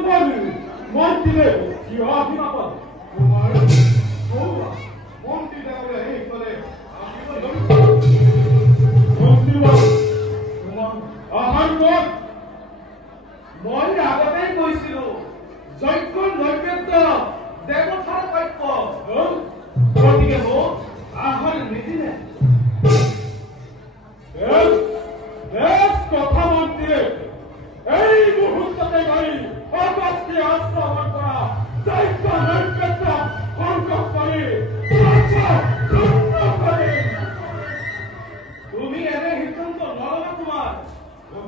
পদে মন্ত্ৰীৰে কি অভিনব তোমাৰ সৌৰা মন্ত্ৰী দেওয়া এই কৰে মন্ত্ৰী তোমাৰ আহাৰ কৰ মই আগতেই কৈছিলো যজ্ঞ নৈবেদ্য দেৱতাৰ প্ৰাপ্য গতিকে মোক আহাৰ নিদিলে কথা মন্ত্ৰীৰে এই মুহূৰ্ততে গাড়ি অগস্তি আশ্ৰমণ কৰা দায়িত্ব নৈবেদ্য সংযোগ কৰে তুমি এনে সিদ্ধান্ত নলবা তোমাৰ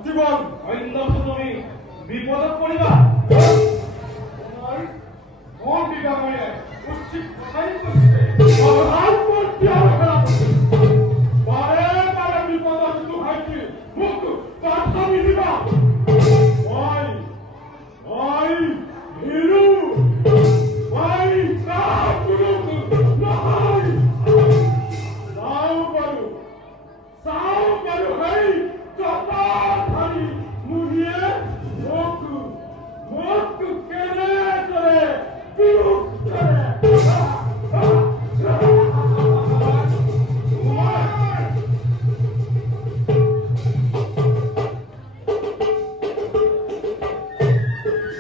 জীবন অন্যথা তুমি বিপদত পৰিবা মন বিভাগে উচিত কথাই কৈছে